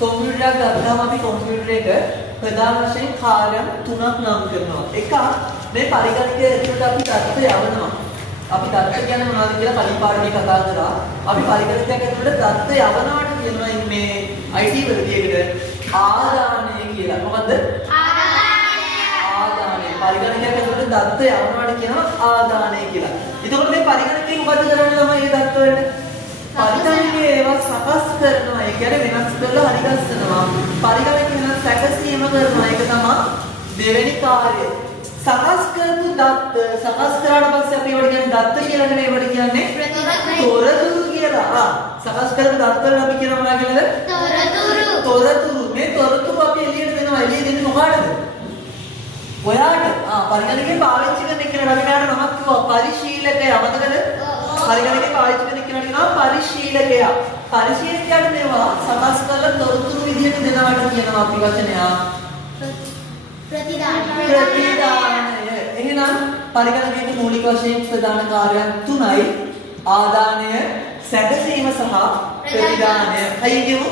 Computer එකක් ගත්තාම අපි කොම්පියුටර් එක ප්‍රධාන වශයෙන් කාර්යම් තුනක් නම් කරනවා. එකක් මේ පරිගණකයේ ඇතුළට අපි தත්ත්ව යවනවා. අපි தත්ත්ව කියන්නේ මොනවද කියලා කලින් පාඩමේ කතා කරා. අපි පරිගණකයක් ඇතුළට தත්ත්ව යවනවාට කියනවා මේ IT වලදී එකට ආදානය කියලා. මොකද්ද? ආදානය. පරිගණකයක් ඇතුළට தත්ත්ව යවනවාට කියනවා ආදානය කියලා. එතකොට මේ පරිගණකයෙන් මොකද කරන්නේ තමයි මේ தත්ත්ව වලට? පරිගණකයේ ඒවා සකස් කරනවා. ඒ කියන්නේ වෙනස් කරලා හරි ගස්සනවා. පරිගණකේ වෙනස් සැකසීම කරනවා. ඒක තමයි දෙවෙනි කාර්යය. සකස් කරපු දත්ත සකස් කරාට පස්සේ අපි ඒවට කියන්නේ දත්ත කියලා නෙමෙයි ඒවට කියන්නේ තොරතුරු කියලා. සකස් කරපු දත්ත වල අපි කියනවා මොනවා කියලාද? තොරතුරු. මේ තොරතුරු අපි එළියට දෙනවා. එළිය දෙන්නේ මොකටද? ඔයාට. පරිගණකේ පාවිච්චි කරන කෙනාට අපි මෙයාට නමක් කිව්වා පරිශීලකයා. මතකද? පරිගණකේ පාවිච්චි කරන කෙනාට කියනවා පරිශීලකයා. පරිශීලකයාට මේවා සකස් කරලා තොරතුරු විදියට දෙනවට කියනවා අපි වචනය ප්‍රතිදානය. එහෙනම් පරිගණකයේ මූලික වශයෙන් ප්‍රධාන කාර්යයන් තුනයි. ආදානය, සැකසීම සහ ප්‍රතිදානය. අයියෝ